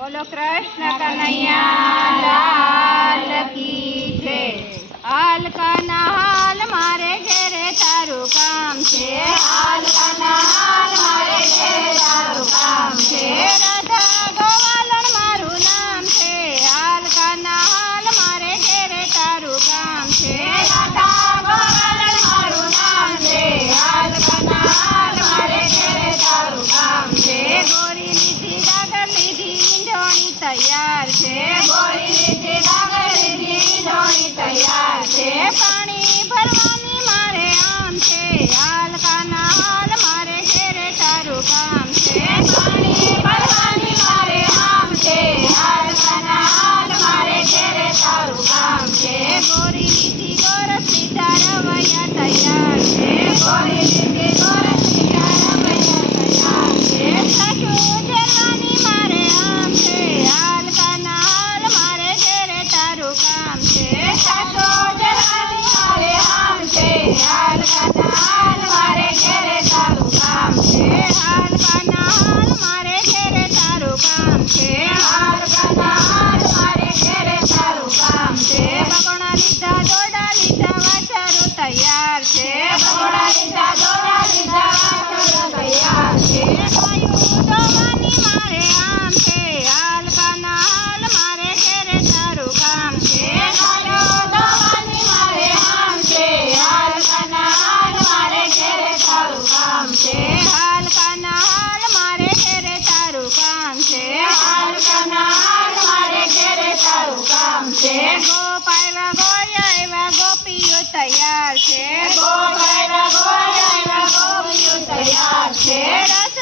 બોલો કૃષ્ણ કનૈયા લાલ કી જય। હાલ કાના હાલ મારે ઘેરે તારું કામ છે, હાલ કાના હાલ મારે ઘેરે તારું કામ છે। રાધા ગોવાલણ મારું નામ છે, હાલ કાના હાલ મારે ઘેરે તારું કામ છે। રાધા ગોવાલણ મારું નામ છે, હાલ કાના હાલ મારે ઘેરે તારું કામ છે। ગોરી લીધી ગાગર લીધી ઈંધોણી તૈયાર છે, ગોરી લીધી ગાગર લીધી ઈંધોણી તૈયાર છે। પાણી ભરવાની મારે આમ છે, હાલ કાના હાલ મારે ઘેરે તારું કામ છે। પાણી ભરવાની મારે આમ છે, હાલ કાના હાલ મારે ઘેરે તારું કામ છે। ગોરી લીધી ગોરસ લીધા રવૈયા તૈયાર છે, ગોરી લીધી ગોરસ લીધા રવૈયા તૈયાર છે। સાસુ જલવાની મારે આમ છે, હાલ કાના હાલ મારે ઘેરે તારું કામ છે। સાસુ જલવાની મારે આમ છે, હાલ કાના હાલ મારે ઘેરે તારું કામ છે। હાલ કાના હાલ મારે ઘેરે તારું કામ છે, હાલ કાના હાલ મારે ઘેરે તારું કામ છે। બગોણા લીધા દોડા લીધા વાછરું તૈયાર છે, બગોણા લીધા દોડા લીધા વાછરું તૈયાર છે। ગાયું દોવાની મારે આમ છે, હાલ કાના હાલ મારે ઘેરે તારું કામ છે। ગાયો દોવાની મારે આમ છે, હાલ કાના હાલ મારે ઘેરે તારું કામ છે। હાલ કાના હાલ મારે ઘેરે તારું કામ છે, હાલ કાના હાલ મારે ઘેરે તારું કામ છે। ગોપાયવા ગોયા ગોપીઓ તૈયાર છે, ગોપાયવા ગોયા ગોપીઓ તૈયાર છે। રસ